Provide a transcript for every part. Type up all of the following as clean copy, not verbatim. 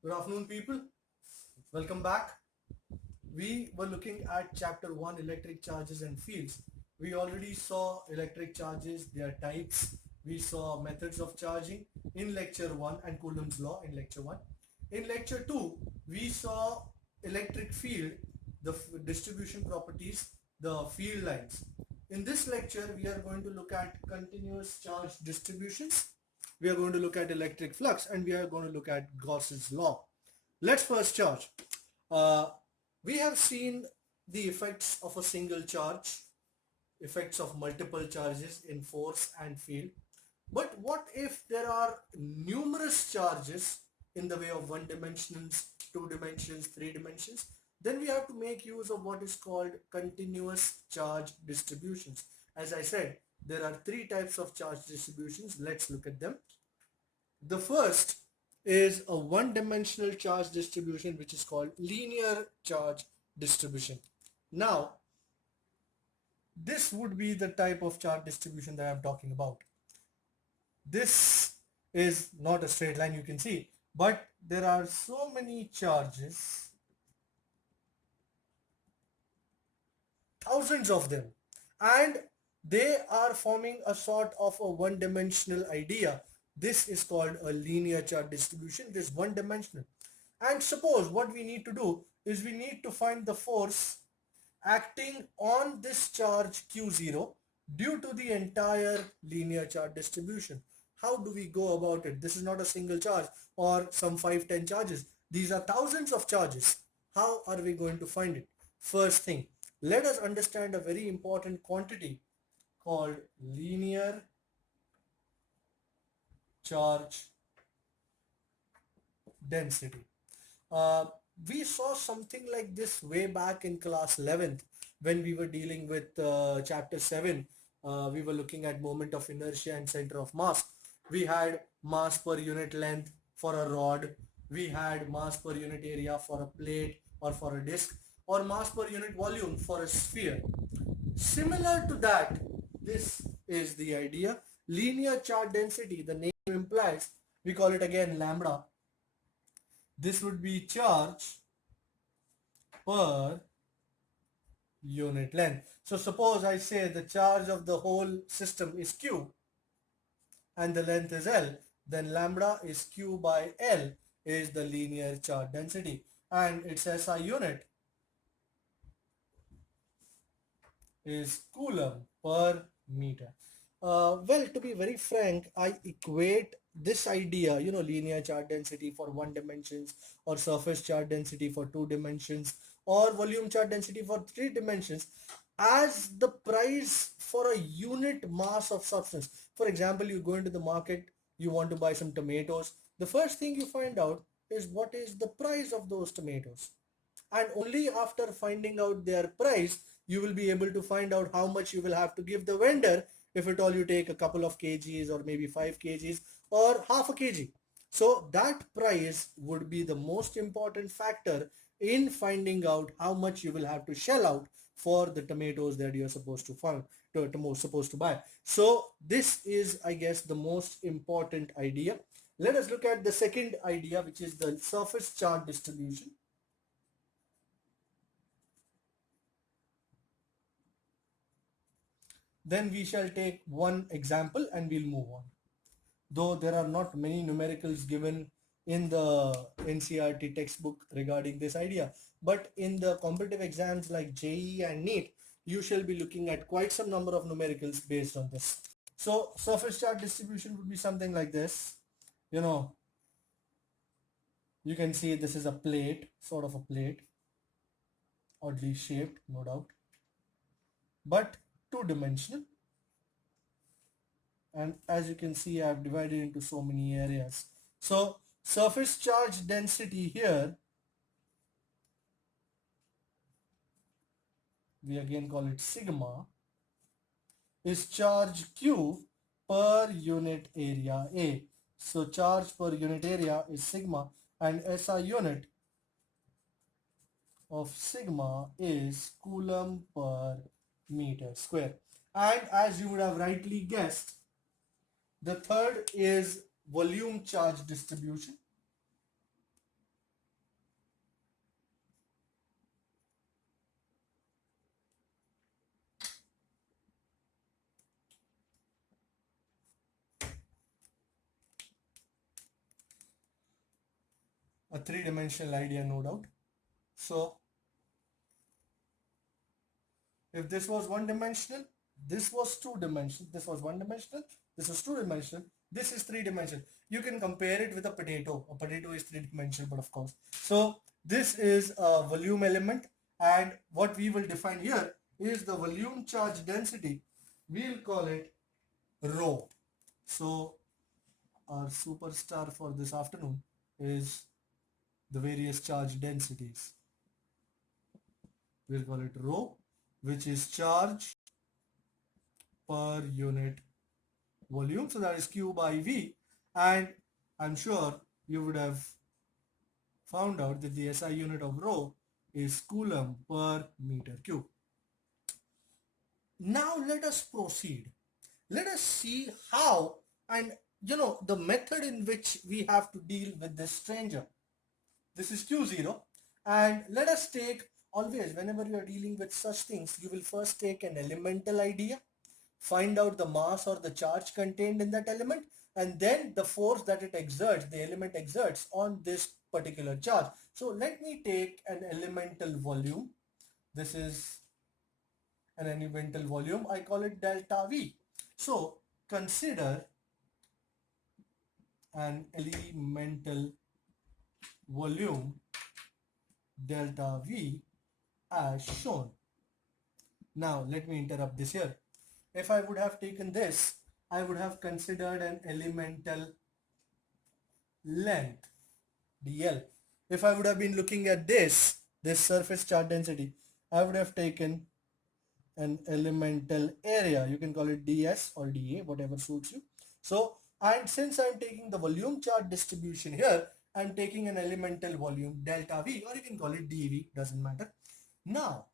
Good afternoon, people. Welcome back. We were looking at chapter 1, electric charges and fields. We already saw electric charges, their types. We saw methods of charging in lecture 1 and Coulomb's law in lecture 1. In lecture 2, we saw electric field, the distribution properties, the field lines. In this lecture, we are going to look at continuous charge distributions. We are going to look at electric flux and we are going to look at Gauss's law. Let's first charge. Uh, we have seen the effects of a single charge, effects of multiple charges in force and field. But what if there are numerous charges in the way of one dimensions, two dimensions, three dimensions? Then we have to make use of what is called continuous charge distributions. As I said, there are three types of charge distributions. Let's look at them. The first is a one-dimensional charge distribution, which is called linear charge distribution. Now, this would be the type of charge distribution that I'm talking about. This is not a straight line, you can see, but there are so many charges, thousands of them, and they are forming a sort of a one-dimensional idea. This is called a linear charge distribution. It is one-dimensional. And suppose what we need to do is we need to find the force acting on this charge Q0 due to the entire linear charge distribution. How do we go about it? This is not a single charge or some 5-10 charges. These are thousands of charges. How are we going to find it? First thing, let us understand a very important quantity called linear charge density. Uh, we saw something like this way back in class 11th when we were dealing with chapter 7. We were looking at moment of inertia and center of mass. We had mass per unit length for a rod. We had mass per unit area for a plate or for a disc, or mass per unit volume for a sphere. Similar to that, this is the idea. Linear charge density, the name implies, we call it again lambda. This would be charge per unit length. So suppose I say the charge of the whole system is Q and the length is L, then lambda is Q by L is the linear charge density, and its SI unit is coulomb per meter. Well, to be very frank, I equate this idea, linear charge density for one dimensions, or surface charge density for two dimensions, or volume charge density for three dimensions, as the price for a unit mass of substance. For example, you go into the market, you want to buy some tomatoes. The first thing you find out is what is the price of those tomatoes, and only after finding out their price you will be able to find out how much you will have to give the vendor, if at all you take a couple of kgs or maybe 5 kgs or half a kg. So that price would be the most important factor in finding out how much you will have to shell out for the tomatoes that you're supposed to find supposed to buy. So this is, I guess, the most important idea. Let us look at the second idea, which is the surface charge distribution. Then we shall take one example and we'll move on. Though there are not many numericals given in the NCERT textbook regarding this idea, but in the competitive exams like JEE and NEET, you shall be looking at quite some number of numericals based on this. So surface charge distribution would be something like this. You know, you can see this is a plate, sort of a plate, oddly shaped, no doubt, but two-dimensional. And as you can see, I have divided into so many areas. So surface charge density here, we again call it sigma, is charge Q per unit area A. So charge per unit area is sigma, and SI unit of sigma is coulomb per meter square. And as you would have rightly guessed, the third is volume charge distribution. three-dimensional idea, no doubt. So if this was one-dimensional, this was two-dimensional, this was one-dimensional, this was two-dimensional, this is three-dimensional. You can compare it with a potato. A potato is three-dimensional, but of course. So this is a volume element, and what we will define here is the volume charge density. We'll call it rho. So our superstar for this afternoon is the various charge densities. We'll call it rho, which is charge per unit volume. So that is Q by V. And I'm sure you would have found out that the SI unit of rho is coulomb per meter cube. Now let us proceed. Let us see how and the method in which we have to deal with this stranger. This is Q0, and let us take always, whenever you are dealing with such things, you will first take an elemental idea, find out the mass or the charge contained in that element, and then the force that it exerts, the element exerts on this particular charge. So let me take an elemental volume. This is an elemental volume. I call it delta V. So consider an elemental volume delta V as shown. Now let me interrupt this here. If I would have taken this, I would have considered an elemental length dl. If I would have been looking at this surface charge density, I would have taken an elemental area. You can call it ds or dA, whatever suits you. So, and since I'm taking the volume charge distribution here, I'm taking an elemental volume delta V, or you can call it dV, doesn't matter. Now,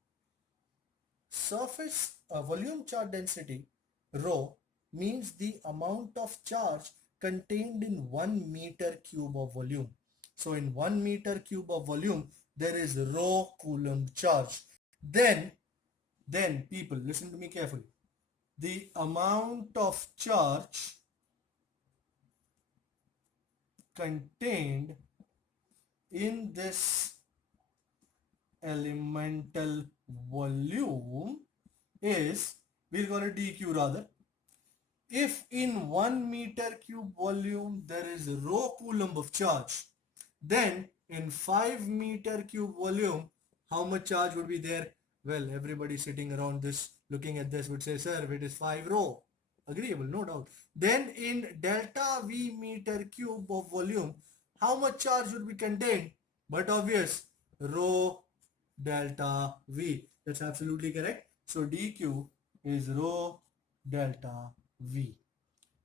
surface volume charge density rho means the amount of charge contained in 1 meter cube of volume. So in 1 meter cube of volume, there is rho coulomb charge. Then people, listen to me carefully. The amount of charge contained in this elemental volume is, we'll call it dq rather. If in 1 meter cube volume there is rho coulomb of charge, then in 5 meter cube volume, how much charge would be there? Well, everybody sitting around this, looking at this would say, sir, it is 5 rho. Agreeable, no doubt. Then in delta V meter cube of volume, how much charge would be contained? But obvious, rho delta V. That's absolutely correct. So dq is rho delta V.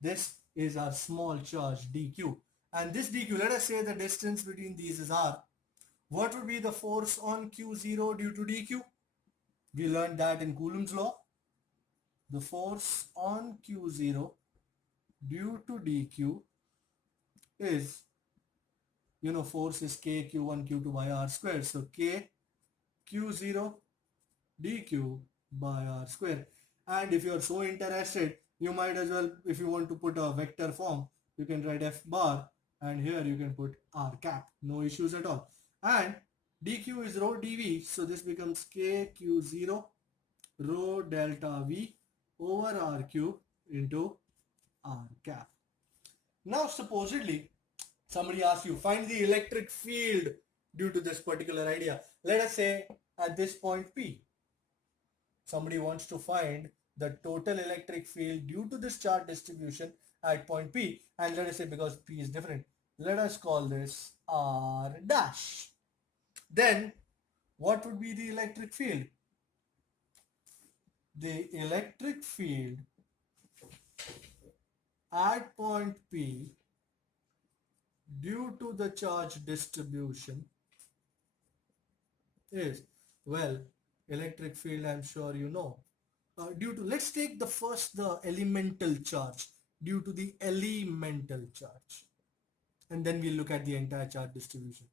This is our small charge dq. And this dq, let us say the distance between these is r. What would be the force on q0 due to dq? We learned that in Coulomb's law. The force on q0 due to dq is, force is k q1 q2 by r square. So k q0 dq by r square. And if you are so interested, you might as well, if you want to put a vector form, you can write f bar, and here you can put r cap. No issues at all. And dq is rho dv, so this becomes k q0 rho delta v over r cube into r cap. Now supposedly somebody asks you, find the electric field due to this particular idea. Let us say at this point P, somebody wants to find the total electric field due to this charge distribution at point P, and let us say, because P is different, let us call this R dash. Then what would be the electric field? The electric field at point P due to the charge distribution is, well, electric field, I'm sure you know, due to, let's take the elemental charge, due to the elemental charge, and then we'll look at the entire charge distribution,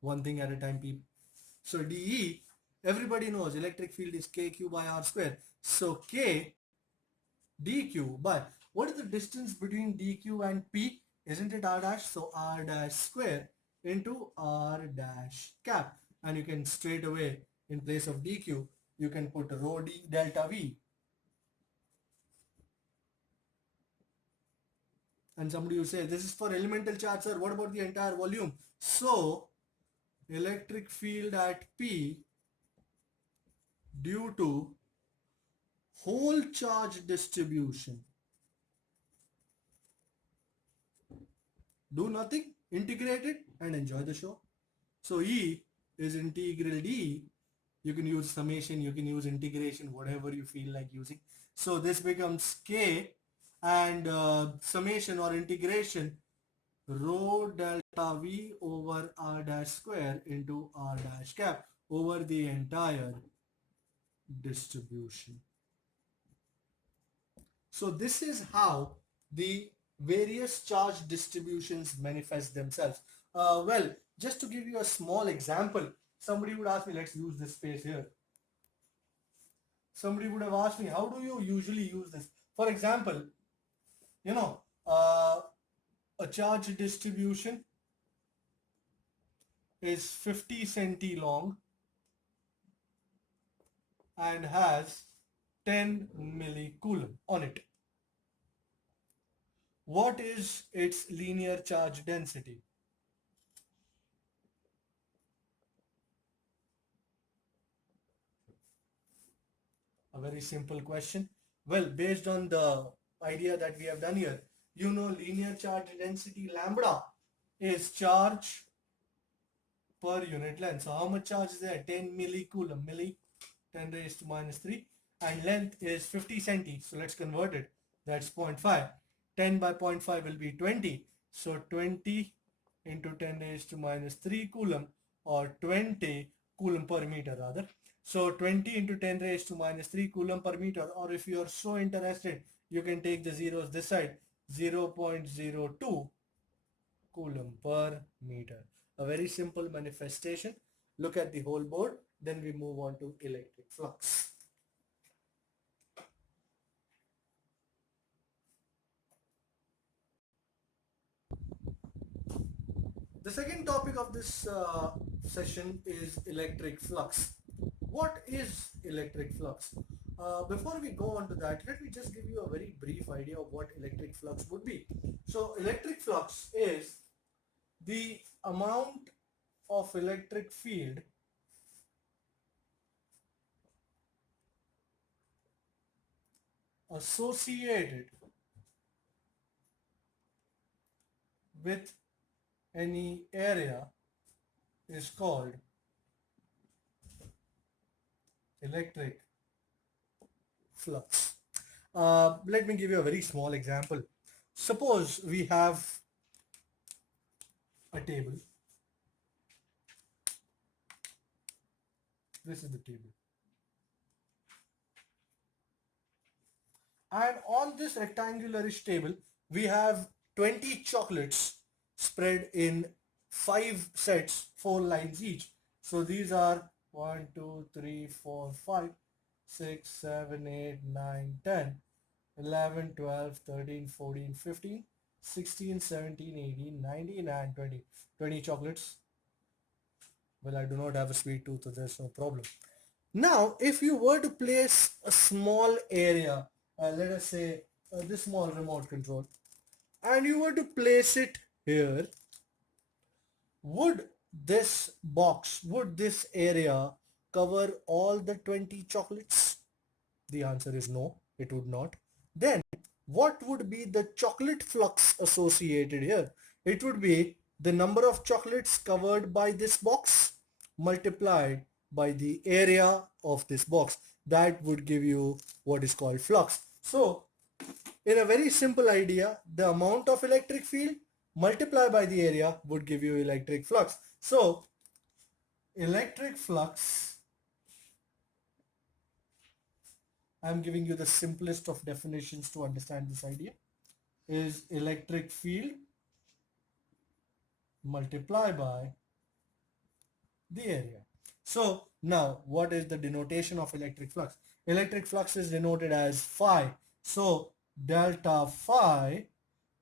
one thing at a time, people. So dE, everybody knows electric field is kq by r square. So k dq by, what is the distance between dq and p? Isn't it r dash? So r dash square into r dash cap. And you can straight away, in place of dq, you can put rho d delta v. And somebody will say, this is for elemental charge, sir. What about the entire volume? So, electric field at P due to whole charge distribution. Do nothing, integrate it, and enjoy the show. So, E is integral d. You can use summation, you can use integration, whatever you feel like using. So, this becomes K, and summation or integration rho delta V over r dash square into r dash cap over the entire distribution. So this is how the various charge distributions manifest themselves. Well, just to give you a small example, somebody would ask me, let's use this space here. Somebody would have asked me, how do you usually use this? For example, you know, a charge distribution is 50 centi long and has 10 millicoulomb on it. What is its linear charge density? A very simple question. Well, based on the idea that we have done here, you know linear charge density lambda is charge per unit length. So how much charge is there? 10 millicoulomb, 10 raised to minus 3, and length is 50 centi. So let's convert it. That's 0.5. 10 by 0.5 will be 20. So 20 into 10 raised to minus 3 coulomb, or 20 coulomb per meter rather. So 20 into 10 raised to minus 3 coulomb per meter, or if you are so interested, you can take the zeros this side, 0.02 coulomb per meter. A very simple manifestation. Look at the whole board, then we move on to electric flux. The second topic of this session is electric flux. What is electric flux? Before we go on to that, let me just give you a very brief idea of what electric flux would be. So electric flux is the amount of electric field associated with any area is called electric flux. Let me give you a very small example. Suppose we have a table. This is the table. And on this rectangularish table, we have 20 chocolates spread in 5 sets, 4 lines each. So these are 1, 2, 3, 4, 5, 6, 7, 8, 9, 10, 11, 12, 13, 14, 15, 16, 17, 18, 19, and 20. 20 chocolates. Well, I do not have a sweet tooth, so there's no problem. Now, if you were to place a small area, let us say this small remote control, and you were to place it here, would this box, would this area cover all the 20 chocolates? The answer is no, it would not. Then what would be the chocolate flux associated here? It would be the number of chocolates covered by this box multiplied by the area of this box. That would give you what is called flux. So in a very simple idea, the amount of electric field multiplied by the area would give you electric flux. So electric flux, I'm giving you the simplest of definitions to understand this idea, is electric field multiplied by the area. So now what is the denotation of electric flux? Electric flux is denoted as phi. So delta phi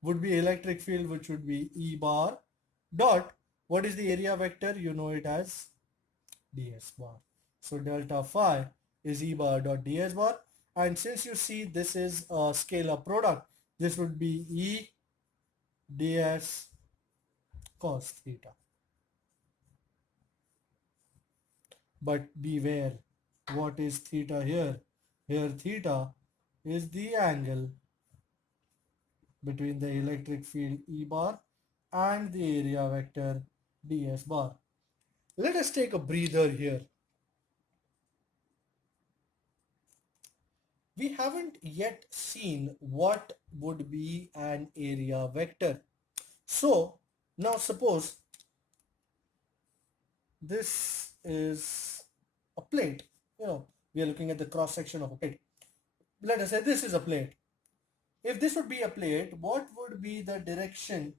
would be electric field, which would be E bar dot, What is the area vector? You know it as ds bar. So delta phi is E bar dot ds bar. And since you see this is a scalar product, this would be E ds cos theta. But beware, what is theta here? Here theta is the angle between the electric field E bar and the area vector ds bar. Let us take a breather here. We haven't yet seen what would be an area vector. So now suppose this is a plate. We are looking at the cross section of a plate. Let us say this is a plate. If this would be a plate, what would be the direction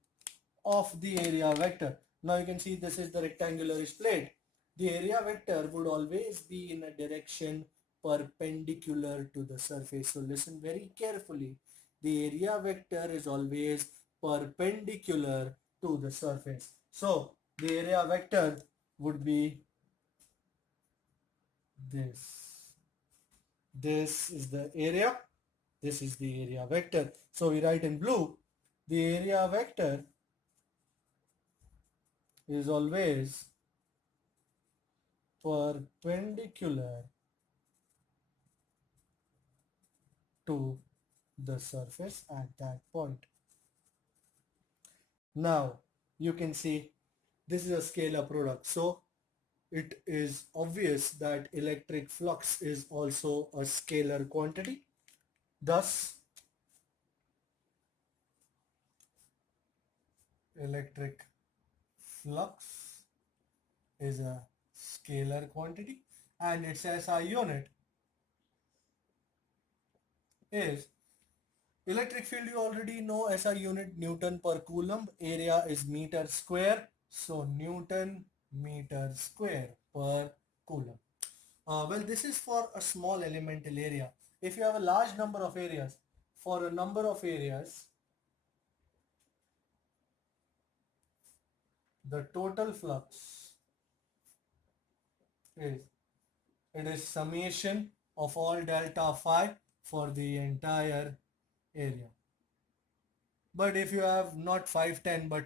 of the area vector? Now you can see this is the rectangularish plate. The area vector would always be in a direction perpendicular to the surface. So listen very carefully. The area vector is always perpendicular to the surface. So the area vector would be this. This is the area. This is the area vector. So we write in blue, the area vector is always perpendicular to the surface at that point. Now you can see this is a scalar product. So it is obvious that electric flux is also a scalar quantity. Thus, electric flux is a scalar quantity and its SI unit is electric field. You already know SI unit Newton per Coulomb, area is meter square, so Newton meter square per Coulomb. Well, this is for a small elemental area. If you have a large number of areas, for a number of areas, the total flux is, it is summation of all delta phi for the entire area. But if you have not 5, 10, but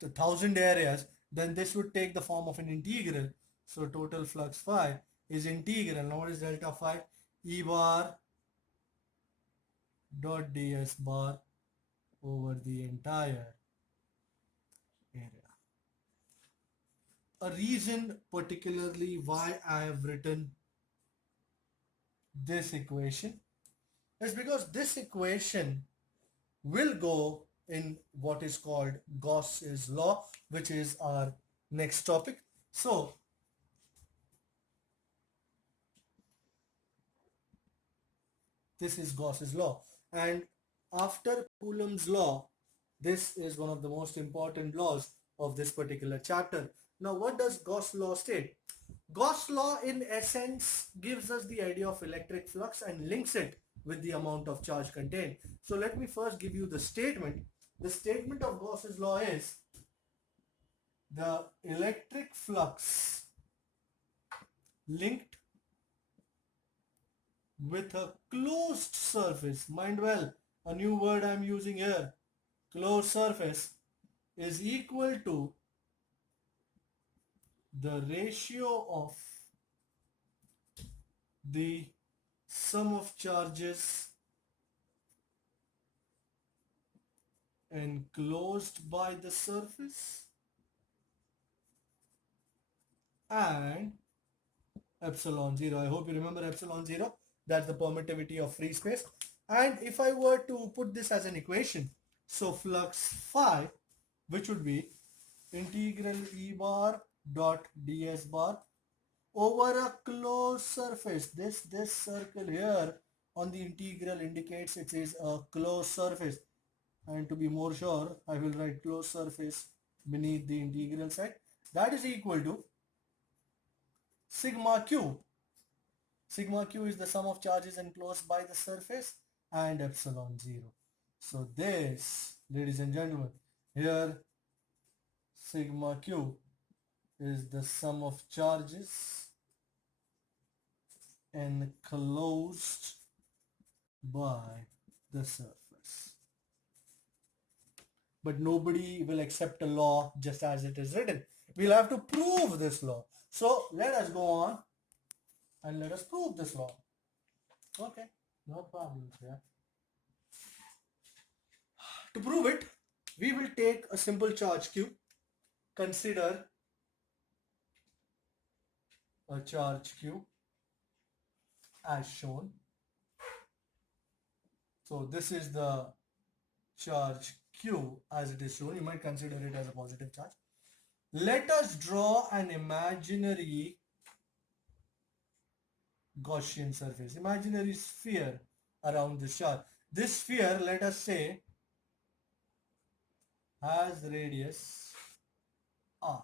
1,000 areas, then this would take the form of an integral. So total flux phi is integral. Now what is delta phi? E bar dot ds bar over the entire area. A reason particularly why I have written this equation is because this equation will go in what is called Gauss's law, which is our next topic. So this is Gauss's law, and after Coulomb's law, this is one of the most important laws of this particular chapter. Now what does Gauss law state? Gauss law in essence gives us the idea of electric flux and links it with the amount of charge contained. So let me first give you the statement. The statement of Gauss's law is the electric flux linked with a closed surface. Mind well, a new word I am using here. Closed surface is equal to the ratio of the sum of charges enclosed by the surface and epsilon 0. I hope you remember epsilon 0. That's the permittivity of free space. And if I were to put this as an equation, so flux phi, which would be integral E bar dot ds bar over a closed surface. This circle here on the integral indicates it is a closed surface. And to be more sure, I will write closed surface beneath the integral side. That is equal to sigma q. Sigma q is the sum of charges enclosed by the surface and epsilon 0. So this, ladies and gentlemen, here sigma q is the sum of charges enclosed by the surface. But nobody will accept a law just as it is written. We'll have to prove this law. So let us go on and let us prove this law. Okay, no problems here. To prove it, we will take a simple charge q. Consider a charge q as shown. So this is the charge q as it is shown. You might consider it as a positive charge. Let us draw an imaginary Gaussian surface, imaginary sphere around this charge. This sphere, let us say, has radius r.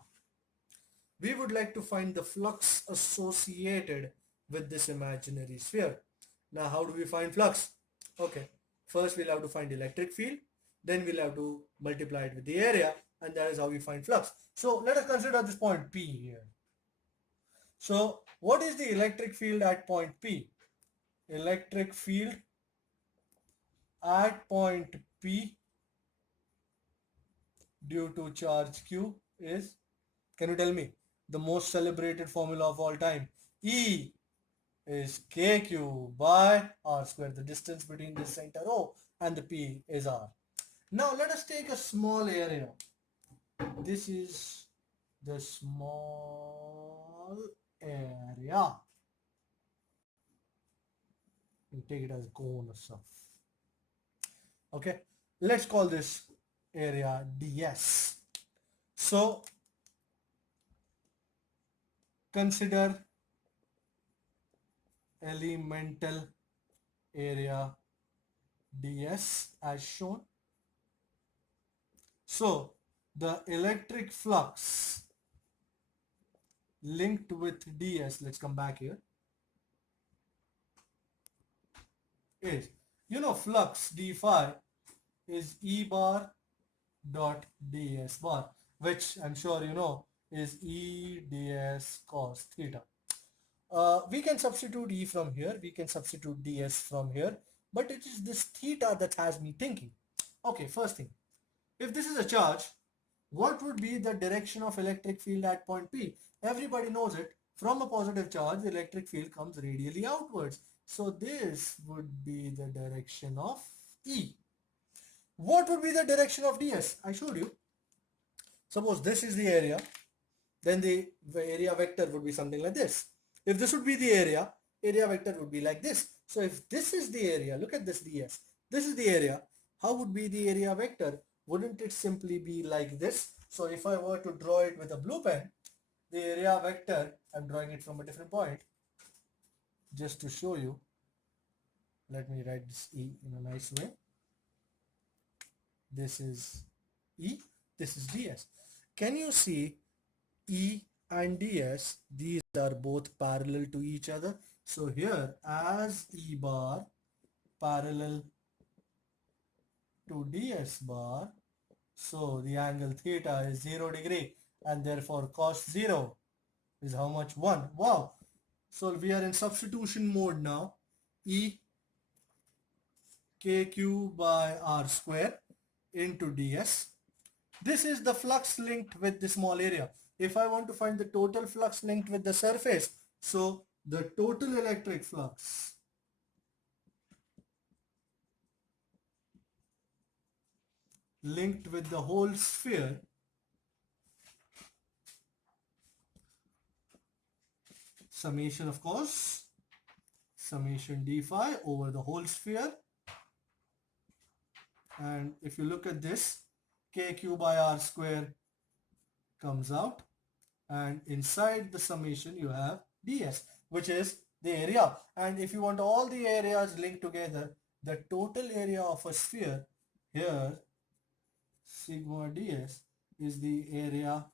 We would like to find the flux associated with this imaginary sphere. Now, how do we find flux? Okay, first we'll have to find electric field, then we'll have to multiply it with the area, and that is how we find flux. So let us consider this point P here. So what is the electric field at point P? Electric field at point P due to charge Q is, can you tell me, the most celebrated formula of all time? E is KQ by R square, the distance between the center O and the P is R. Now let us take a small area. This is the small area. You take it as cone or stuff. Okay, let's call this area ds. So consider elemental area ds as shown. So the electric flux linked with ds, let's come back here, is, flux d phi is E bar dot ds bar, which I'm sure you know is E ds cos theta. We can substitute E from here, we can substitute ds from here, but it is this theta that has me thinking. Okay, first thing, if this is a charge, what would be the direction of electric field at point P? Everybody knows it. From a positive charge, the electric field comes radially outwards. So this would be the direction of E. What would be the direction of ds? I showed you. Suppose this is the area, then the area vector would be something like this. If this would be the area vector would be like this. So if this is the area, look at this ds. This is the area. How would be the area vector? Wouldn't it simply be like this? So if I were to draw it with a blue pen, the area vector, I'm drawing it from a different point, just to show you. Let me write this E in a nice way. This is E, this is ds. Can you see E and ds? These are both parallel to each other. So here, as E bar parallel to ds bar, so the angle theta is 0 degree, and therefore cos 0 is how much? 1. Wow. So we are in substitution mode now. E kq by r square into ds. This is the flux linked with the small area. If I want to find the total flux linked with the surface, so the total electric flux linked with the whole sphere summation, of course, summation d phi over the whole sphere. And if you look at this, kq by r square comes out, and inside the summation you have ds, which is the area. And if you want all the areas linked together, the total area of a sphere here, sigma ds, is the area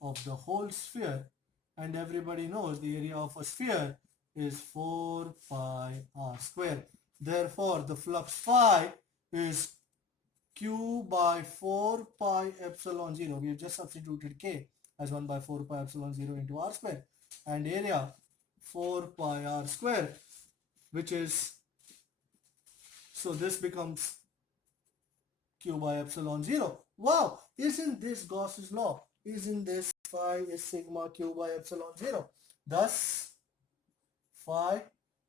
of the whole sphere, and everybody knows the area of a sphere is 4 pi r square. Therefore the flux phi is q by 4 pi epsilon 0. We have just substituted k as 1 by 4 pi epsilon 0 into r square, and area 4 pi r square, which is, so this becomes q by epsilon 0. Wow, isn't this Gauss's law? Isn't this phi is sigma q by epsilon 0? Thus phi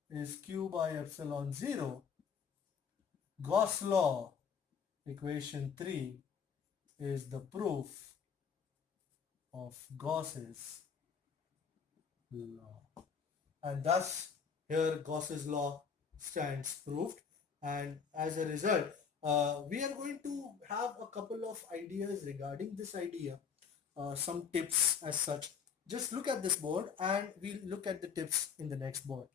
is q by epsilon 0. Gauss law, equation 3, is the proof of Gauss's law. And thus here Gauss's law stands proved, and as a result we are going to have a couple of ideas regarding this idea, some tips as such. Just look at this board and we'll look at the tips in the next board.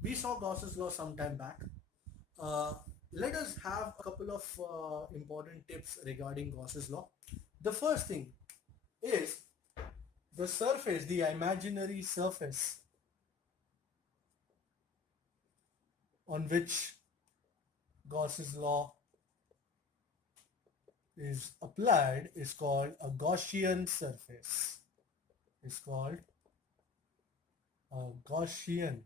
We saw Gauss's law some time back. Uh, Let us have a couple of important tips regarding Gauss's law. The first thing is the surface, the imaginary surface on which Gauss's law is applied is called a Gaussian surface. It's called a Gaussian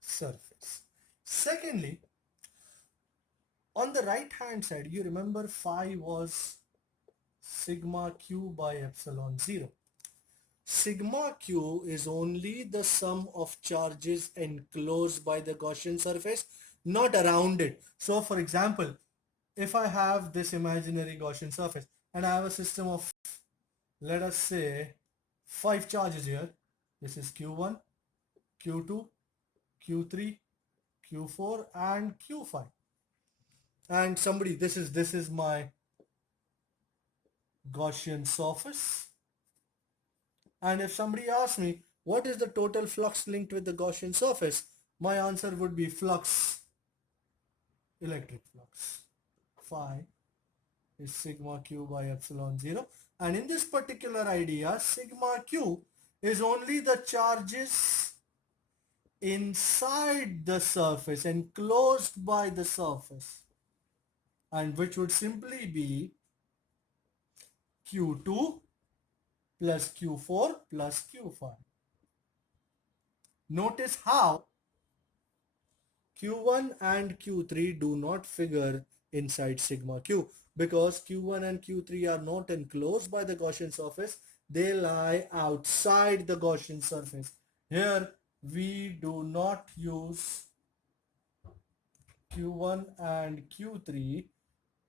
surface. Secondly, on the right hand side, you remember phi was sigma q by epsilon 0. Sigma q is only the sum of charges enclosed by the Gaussian surface, not around it. So for example, if I have this imaginary Gaussian surface and I have a system of, let us say, 5 charges here. This is q1, q2, q3, q4 and q5. And somebody, this is my Gaussian surface. And if somebody asks me, what is the total flux linked with the Gaussian surface? My answer would be flux, electric flux. Phi is sigma q by epsilon 0. And in this particular idea, sigma q is only the charges inside the surface, enclosed by the surface, and which would simply be q2 plus q4 plus q5. Notice how q1 and q3 do not figure inside sigma q, because q1 and q3 are not enclosed by the Gaussian surface, they lie outside the Gaussian surface. Here we do not use q1 and q3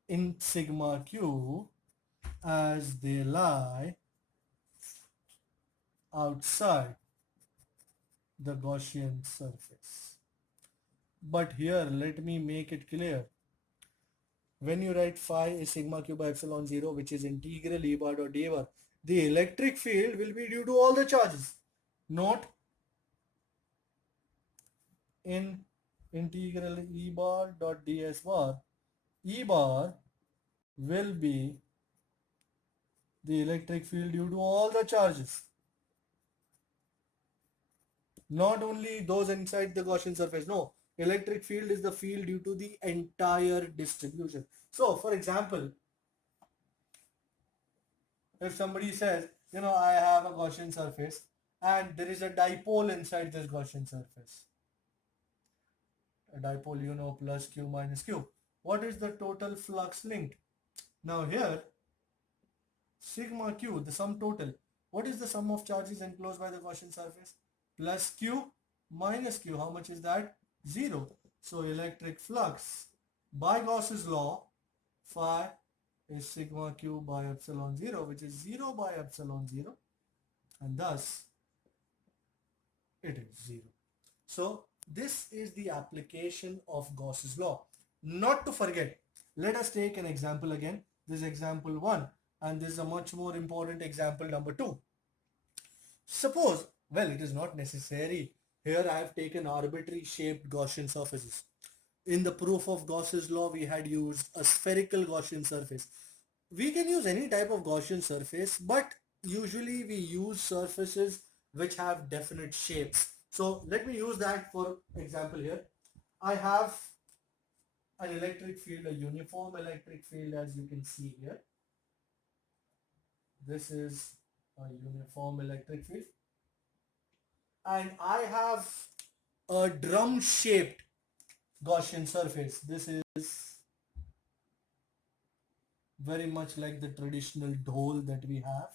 in sigma q, as they lie outside the Gaussian surface. But here let me make it clear. When you write phi is sigma q by epsilon 0, which is integral E bar dot d bar, the electric field will be due to all the charges. Note, in integral E bar dot ds bar, E bar will be the electric field due to all the charges, not only those inside the Gaussian surface. No, electric field is the field due to the entire distribution. So for example, if somebody says, I have a Gaussian surface and there is a dipole inside this Gaussian surface, a dipole, plus q minus q, what is the total flux linked? Now here, sigma q, the sum total, what is the sum of charges enclosed by the Gaussian surface? Plus q minus q, how much is that? 0. So electric flux by Gauss's law, phi is sigma q by epsilon 0, which is 0 by epsilon 0, and thus it is 0. So this is the application of Gauss's law. Not to forget, let us take an example again. This is example 1, and this is a much more important example number 2. Suppose, well, it is not necessary. Here I have taken arbitrary shaped Gaussian surfaces. In the proof of Gauss's law, we had used a spherical Gaussian surface. we can use any type of Gaussian surface, but usually we use surfaces which have definite shapes. So let me use that for example here. I have an electric field, a uniform electric field, as you can see here. This is a uniform electric field. And I have a drum shaped Gaussian surface. This is very much like the traditional dhol that we have,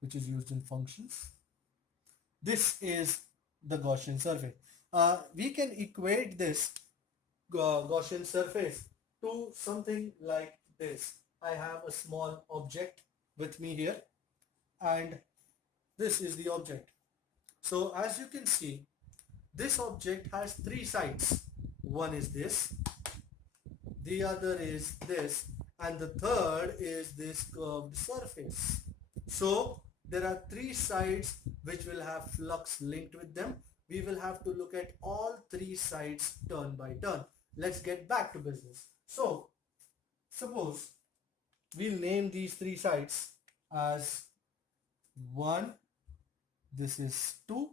which is used in functions. This is the Gaussian surface. We can equate this Gaussian surface to something like this. I have a small object with me here, and this is the object. So as you can see, this object has three sides. One is this, the other is this, and the third is this curved surface. So there are three sides which will have flux linked with them. We will have to look at all three sides turn by turn. Let's get back to business. So suppose we'll name these three sides as 1, this is 2,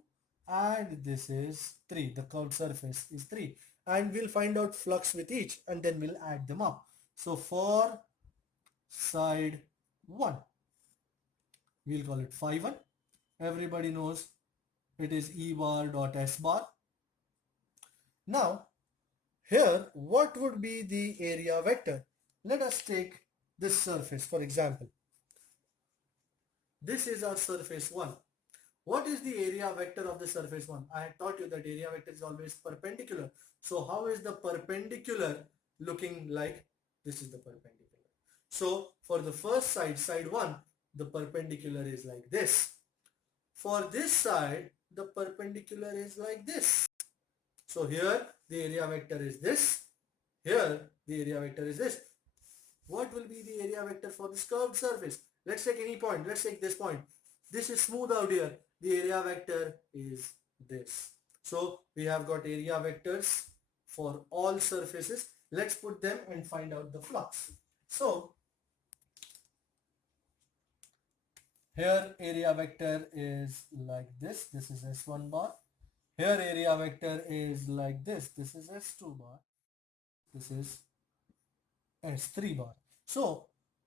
and this is 3. The curved surface is 3. And we'll find out flux with each and then we'll add them up. So for side 1, we'll call it phi 1. Everybody knows it is E bar dot S bar. Now, here, what would be the area vector? Let us take this surface, for example. This is our surface 1. What is the area vector of the surface 1? I had taught you that area vector is always perpendicular. So how is the perpendicular looking like? This is the perpendicular. So for the first side, side 1, the perpendicular is like this. For this side, the perpendicular is like this. So here the area vector is this. Here the area vector is this. What will be the area vector for this curved surface? Let's take any point. Let's take this point. This is smooth out here. The area vector is this. So we have got area vectors for all surfaces. Let's put them and find out the flux. So here area vector is like this. This is S1 bar. Here area vector is like this. This is S2 bar. This is S3 bar. So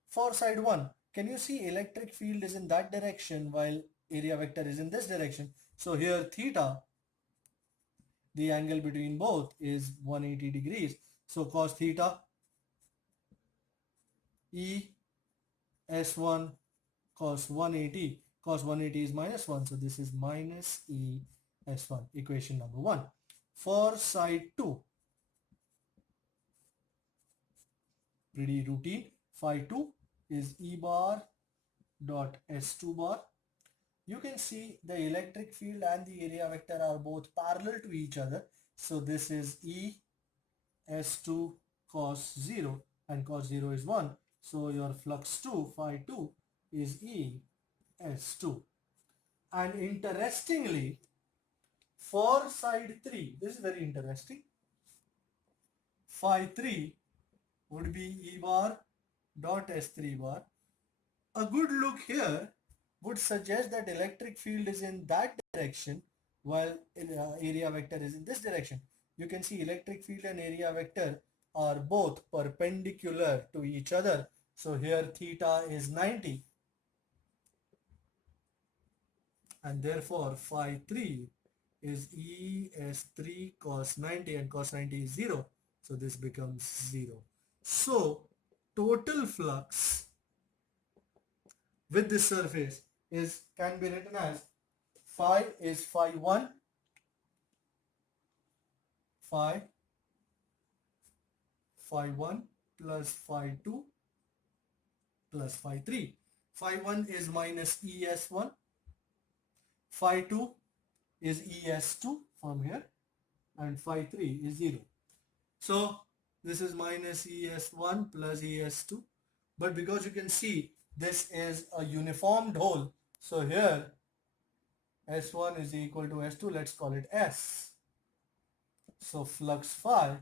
for side 1, can you see electric field is in that direction while area vector is in this direction? So here theta, the angle between both, is 180 degrees. So cos theta E S1 cos 180. Cos 180 is minus 1. So this is minus E S1, equation number 1. For side 2, pretty routine. Phi 2 is E bar dot S2 bar. You can see the electric field and the area vector are both parallel to each other. So this is E S2 cos 0 and cos 0 is 1. So your flux 2, phi 2 is E S2. And interestingly, for side 3, this is very interesting, phi 3 would be E bar dot S3 bar. A good look here would suggest that electric field is in that direction while area vector is in this direction. You can see electric field and area vector are both perpendicular to each other. So here theta is 90 and therefore phi 3 is E S3 cos 90 and cos 90 is 0. So this becomes 0. So total flux with this surface can be written as phi is phi 1 phi 1 plus phi 2 plus phi 3. Phi 1 is minus ES1, phi 2 is ES2 from here, and phi 3 is 0. So this is minus ES1 plus ES2, but because you can see this is a uniformed hole, so here S1 is equal to S2, let's call it S. So flux phi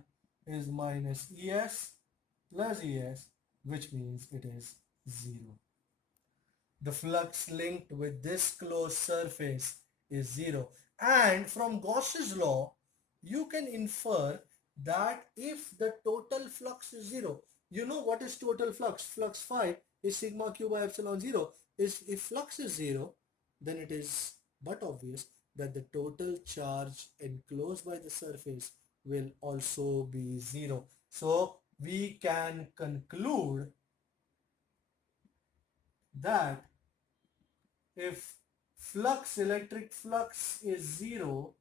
is minus ES plus ES which means it is 0. The flux linked with this closed surface is 0. And from Gauss's law, you can infer that if the total flux is 0, you know what is total flux? Flux phi is sigma q by epsilon 0. If flux is 0, then it is but obvious that the total charge enclosed by the surface will also be 0. So we can conclude that if electric flux is 0,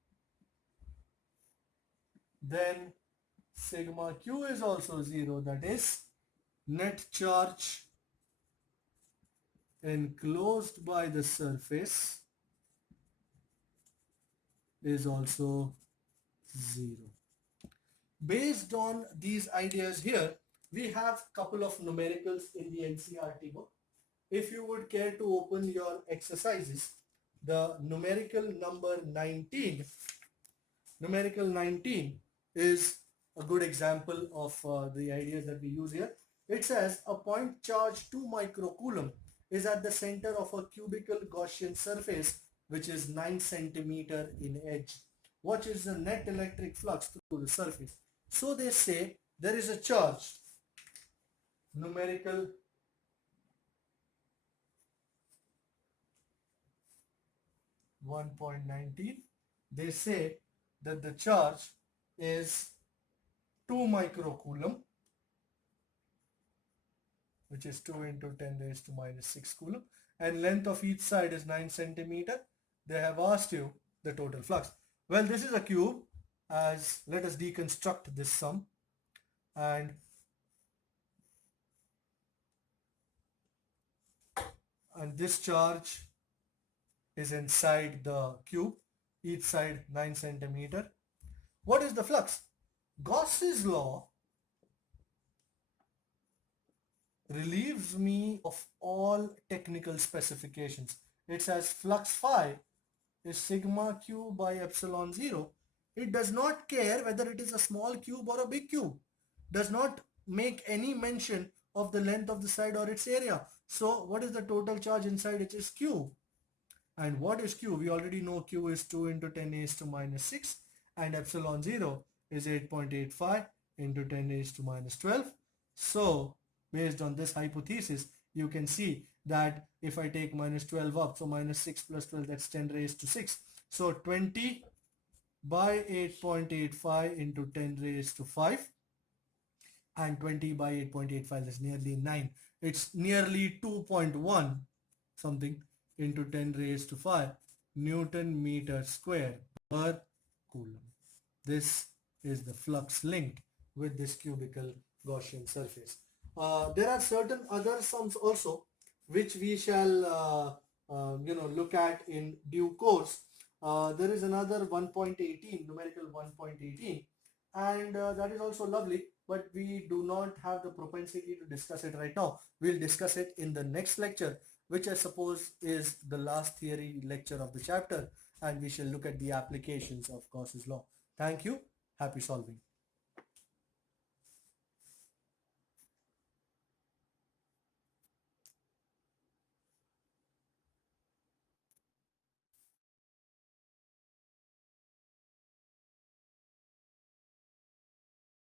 then sigma q is also 0. That is, net charge enclosed by the surface is also 0. Based on these ideas here, we have couple of numericals in the NCERT book. If you would care to open your exercises, the numerical 19 is a good example of the ideas that we use here. It says a point charge 2 microcoulomb is at the center of a cubical Gaussian surface which is 9 centimeter in edge. What is the net electric flux through the surface? So they say there is a charge, numerical 1.19. They say that the charge is 2 microcoulomb, which is 2 into 10 raised to minus 6 coulomb, and length of each side is 9 centimeter. They have asked you the total flux. Well, this is a cube, as let us deconstruct this sum, and this charge is inside the cube, each side 9 centimeter. What is the flux? Gauss's law relieves me of all technical specifications. It says flux phi is sigma q by epsilon 0. It does not care whether it is a small cube or a big cube. Does not make any mention of the length of the side or its area. So what is the total charge inside? It is q. And what is q? We already know q is 2 into 10 raised to minus 6, and epsilon 0 is 8.85 into 10 raised to minus 12. So based on this hypothesis, you can see that if I take minus 12 up, so minus 6 plus 12, that's 10 raised to 6. So 20 by 8.85 into 10 raised to 5, and 20 by 8.85 is nearly 9. It's nearly 2.1 something into 10 raised to 5 Newton meter square per coulomb. This is the flux linked with this cubical Gaussian surface. There are certain other sums also which we shall look at in due course. There is another 1.18, numerical 1.18, and that is also lovely, but we do not have the propensity to discuss it right now. We'll discuss it in the next lecture, which I suppose is the last theory lecture of the chapter, and we shall look at the applications of Gauss's law. Thank you. Happy solving.